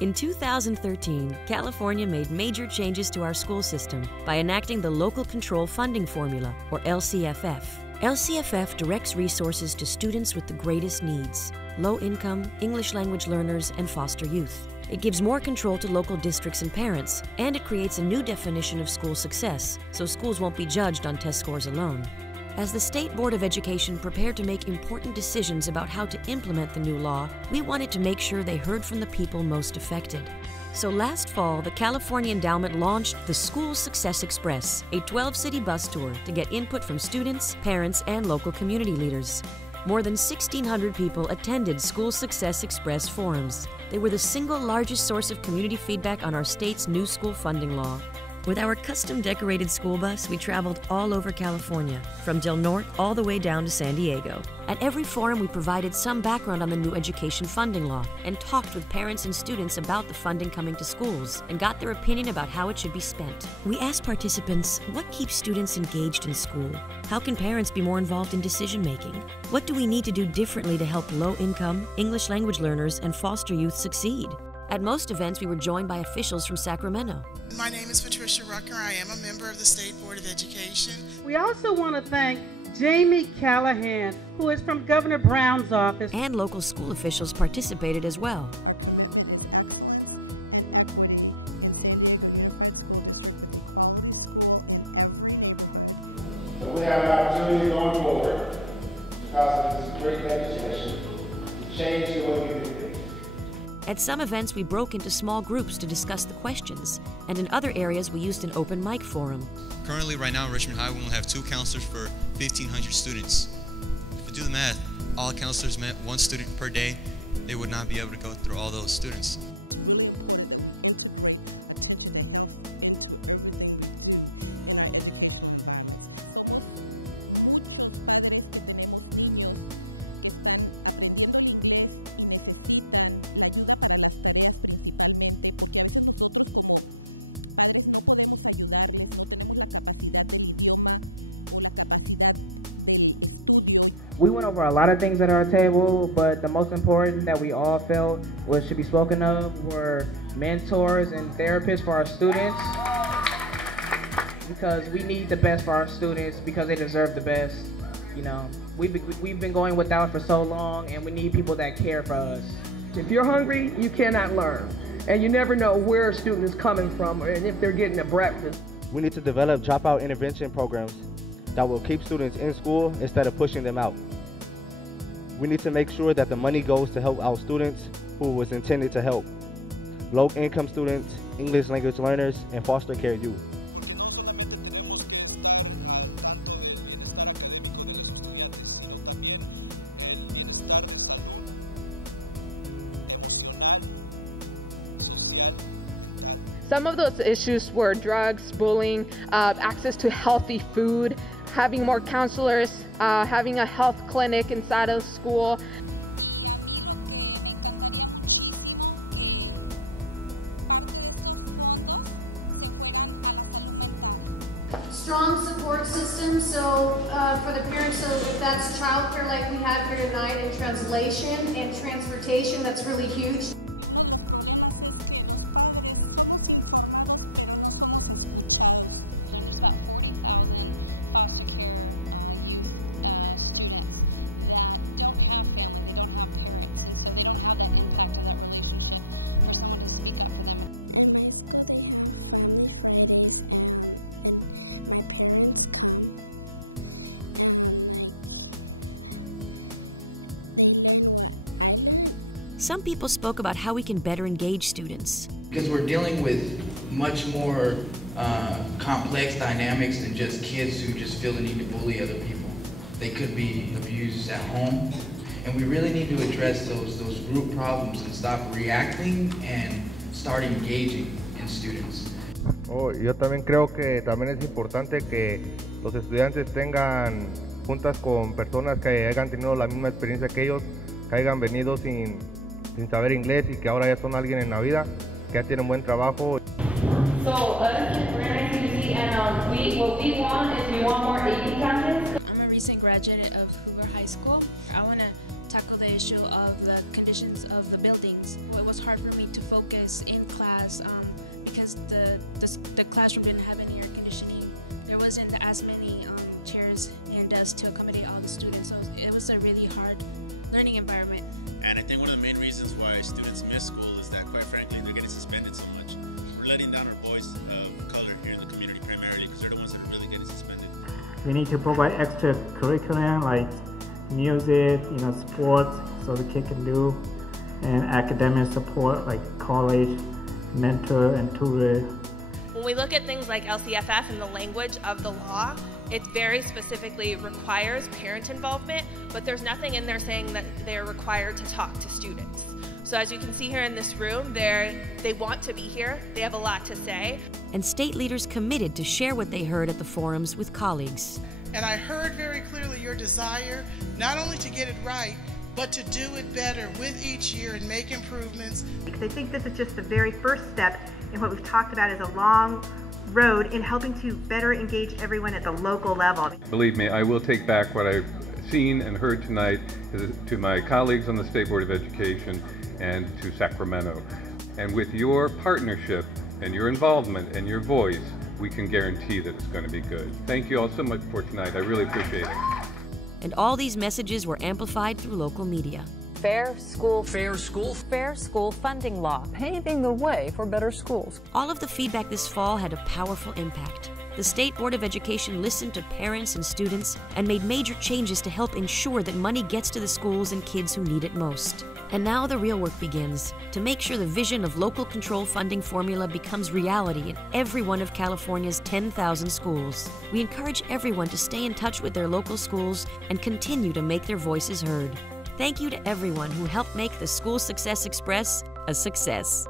In 2013, California made major changes to our school system by enacting the Local Control Funding Formula, or LCFF. LCFF directs resources to students with the greatest needs: low-income, English language learners, and foster youth. It gives more control to local districts and parents, and it creates a new definition of school success, so schools won't be judged on test scores alone. As the State Board of Education prepared to make important decisions about how to implement the new law, we wanted to make sure they heard from the people most affected. So last fall, the California Endowment launched the School Success Express, a 12-city bus tour to get input from students, parents, and local community leaders. More than 1,600 people attended School Success Express forums. They were the single largest source of community feedback on our state's new school funding law. With our custom-decorated school bus, we traveled all over California, from Del Norte all the way down to San Diego. At every forum, we provided some background on the new education funding law and talked with parents and students about the funding coming to schools and got their opinion about how it should be spent. We asked participants, what keeps students engaged in school? How can parents be more involved in decision-making? What do we need to do differently to help low-income, English language learners and foster youth succeed? At most events, we were joined by officials from Sacramento. My name is Patricia Rucker. I am a member of the State Board of Education. We also want to thank Jamie Callahan, who is from Governor Brown's office. And local school officials participated as well. So we have an opportunity going forward, because of this great legislation, to change the way we do things. At some events, we broke into small groups to discuss the questions, and in other areas, we used an open mic forum. Currently, right now in Richmond High, we only have 2 counselors for 1,500 students. If you do the math, all counselors met 1 student per day. They would not be able to go through all those students. We went over a lot of things at our table, but the most important that we all felt was should be spoken of were mentors and therapists for our students, because we need the best for our students because they deserve the best. You know, we've been going without for so long, and we need people that care for us. If you're hungry, you cannot learn, and you never know where a student is coming from and if they're getting a breakfast. We need to develop dropout intervention programs that will keep students in school instead of pushing them out. We need to make sure that the money goes to help out students who was intended to help: low-income students, English language learners, and foster care youth. Some of those issues were drugs, bullying, access to healthy food, having more counselors, having a health clinic inside of school. Strong support system, so for the parents, so if that's childcare like we have here tonight, and translation and transportation, that's really huge. Some people spoke about how we can better engage students. Because we're dealing with much more complex dynamics than just kids who just feel the need to bully other people. They could be abused at home, and we really need to address those group problems and stop reacting and start engaging in students. Yo también creo que también es importante que los estudiantes tengan juntas con personas que hayan tenido la misma experiencia que ellos, que hayan venido sin saber inglés y que ahora ya son alguien en la vida, que ya tienen buen trabajo. So we're an ICC, and what we want is we want more AP candidates. I'm a recent graduate of Hoover High School. I want to tackle the issue of the conditions of the buildings. It was hard for me to focus in class because the classroom didn't have any air conditioning. There wasn't as many chairs and desks to accommodate all the students, so it was a really hard learning environment. And I think one of the main reasons why students miss school is that, quite frankly, they're getting suspended so much. We're letting down our boys of color here in the community primarily because they're the ones that are really getting suspended. We need to provide extra curriculum like music, sports, so the kid can do, and academic support like college, mentor, and tutor. When we look at things like LCFF and the language of the law, it very specifically requires parent involvement, but there's nothing in there saying that they're required to talk to students. So as you can see here in this room, they want to be here, they have a lot to say. And state leaders committed to share what they heard at the forums with colleagues. And I heard very clearly your desire not only to get it right, but to do it better with each year and make improvements. Because I think this is just the very first step in what we've talked about as a long road in helping to better engage everyone at the local level. Believe me, I will take back what I've seen and heard tonight to my colleagues on the State Board of Education and to Sacramento. And with your partnership and your involvement and your voice, we can guarantee that it's going to be good. Thank you all so much for tonight. I really appreciate it. And all these messages were amplified through local media. Fair school funding law, paving the way for better schools. All of the feedback this fall had a powerful impact. The State Board of Education listened to parents and students and made major changes to help ensure that money gets to the schools and kids who need it most. And now the real work begins to make sure the vision of local control funding formula becomes reality in every one of California's 10,000 schools. We encourage everyone to stay in touch with their local schools and continue to make their voices heard. Thank you to everyone who helped make the School Success Express a success.